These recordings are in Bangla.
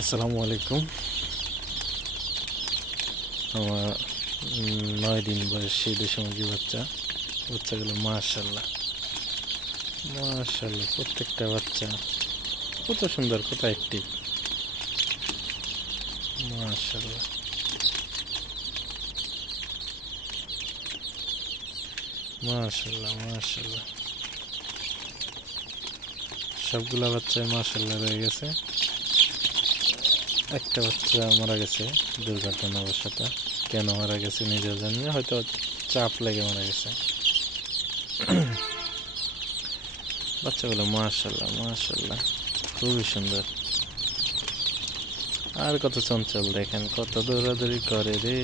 আসসালামু আলাইকুম। আমার 9 দিন বয়সী দেশি মুরগির বাচ্চাগুলো মাশাল্লাহ মাশাল্লাহ, প্রত্যেকটা বাচ্চা কত সুন্দর, কত অ্যাক্টিভ। মাশাল্লাহ মাশাল্লাহ মাশাল্লাহ, সবগুলা বাচ্চাই মাশাল্লাহ রয়ে গেছে। একটা বাচ্চা মারা গেছে দুর্ঘটনাবশত। কেন মারা গেছে নিজেও জানি না, হয়তো চাপ লেগে মারা গেছে। বাচ্চাগুলো মাশাল্লাহ মাশাল্লাহ খুবই সুন্দর। আর কত চঞ্চল, দেখেন কত দৌড়াদৌড়ি করে রে,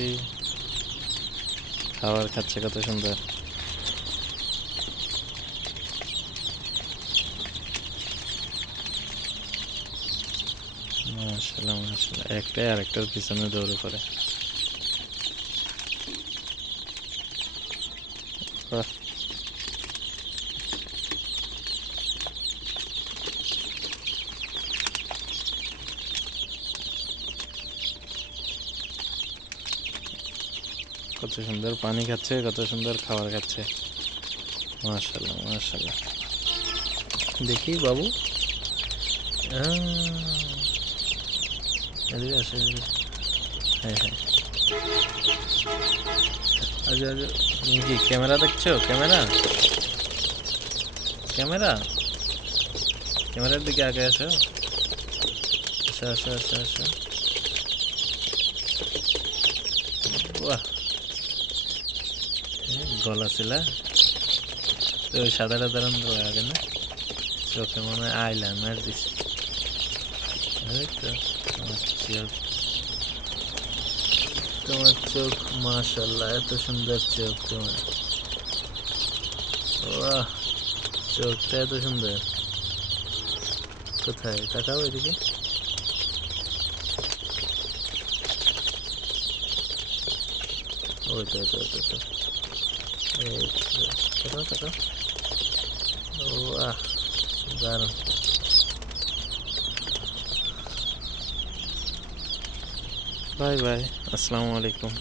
খাবার খাচ্ছে কত সুন্দর। মাশাল্লাহ মাশাল্লাহ, একটাই আরেকটার পিছনে দৌড়ে পড়ে। বাহ, কত সুন্দর পানি খাচ্ছে, কত সুন্দর খাবার খাচ্ছে। মাশাল্লাহ মাশাল্লাহ। দেখি বাবু, এদিকে আসে, এদিকে। হ্যাঁ হ্যাঁ, আজ আজ তুমি কি ক্যামেরা দেখছো? ক্যামেরা ক্যামেরা ক্যামেরার দিকে আগে আসো, আসো আসো আসো আসো। বাহ, গলা ছিল ওই সাদাটা দাঁড়ান আগে না, চোখে মনে হয় আইলাইনার দিছে। এই তো তোমার চোখ মাশাল্লাহ, এত সুন্দর চোখ তোমার। বাহ, চোখটা এত সুন্দর। কোথায় তাকাও, এদিকে। ওই তো ওই তো ওই তো, এই তো, তাকাও তাকাও। ও আহ, দারুণ। বাই বাই, আসসালামু আলাইকুম।